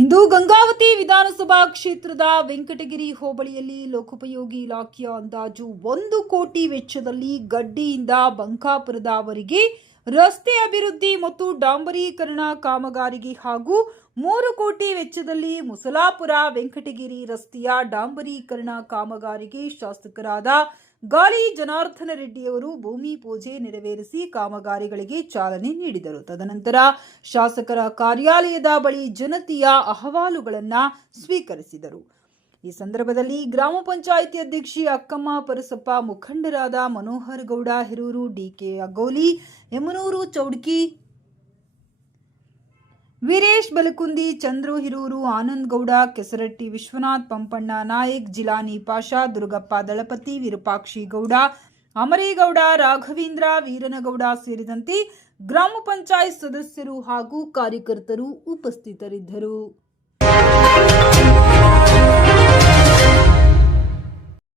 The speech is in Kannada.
ಇಂದು ಗಂಗಾವತಿ ವಿಧಾನಸಭಾ ಕ್ಷೇತ್ರದ ವೆಂಕಟಗಿರಿ ಹೋಬಳಿಯಲ್ಲಿ ಲೋಕೋಪಯೋಗಿ ಇಲಾಖೆಯ ಅಂದಾಜು 1 ಕೋಟಿ ವೆಚ್ಚದಲ್ಲಿ ಗಡ್ಡಿಯಿಂದ ಬಂಕಾಪುರದವರೆಗೆ ರಸ್ತೆ ಅಭಿವೃದ್ಧಿ ಮತ್ತು ಡಾಂಬರೀಕರಣ ಕಾಮಗಾರಿಗೆ ಹಾಗೂ 3 ಕೋಟಿ ವೆಚ್ಚದಲ್ಲಿ ಮುಸಲಾಪುರ ವೆಂಕಟಗಿರಿ ರಸ್ತೆಯ ಡಾಂಬರೀಕರಣ ಕಾಮಗಾರಿಗೆ ಶಾಸಕರಾದ ಗಾಲಿ ಜನಾರ್ದನ ರೆಡ್ಡಿಯವರು ಭೂಮಿ ಪೂಜೆ ನೆರವೇರಿಸಿ ಕಾಮಗಾರಿಗಳಿಗೆ ಚಾಲನೆ ನೀಡಿದರು. ತದನಂತರ ಶಾಸಕರ ಕಾರ್ಯಾಲಯದ ಬಳಿ ಜನತೆಯ ಅಹವಾಲುಗಳನ್ನು ಸ್ವೀಕರಿಸಿದರು. ಈ ಸಂದರ್ಭದಲ್ಲಿ ಗ್ರಾಮ ಪಂಚಾಯಿತಿ ಅಧ್ಯಕ್ಷೆ ಅಕ್ಕಮ್ಮ ಪರಸಪ್ಪ, ಮುಖಂಡರಾದ ಮನೋಹರ್ ಗೌಡ ಹಿರೂರು, ಡಿಕೆ ಅಗೋಲಿ, ಯಮನೂರು ಚೌಡ್ಕಿ, ವೀರೇಶ್ ಬಲಕುಂದಿ, ಚಂದ್ರು ಹಿರೂರು, ಆನಂದ್ ಗೌಡ, ಕೆಸರಟ್ಟಿ ವಿಶ್ವನಾಥ್, ಪಂಪಣ್ಣ ನಾಯಕ್, ಜಿಲಾನಿ ಪಾಷಾ, ದುರ್ಗಪ್ಪ ದಳಪತಿ, ವಿರೂಪಾಕ್ಷಿ ಗೌಡ, ಅಮರೇಗೌಡ, ರಾಘವೇಂದ್ರ, ವೀರನಗೌಡ ಸೇರಿದಂತೆ ಗ್ರಾಮ ಪಂಚಾಯತ್ ಸದಸ್ಯರು ಹಾಗೂ ಕಾರ್ಯಕರ್ತರು ಉಪಸ್ಥಿತರಿದ್ದರು.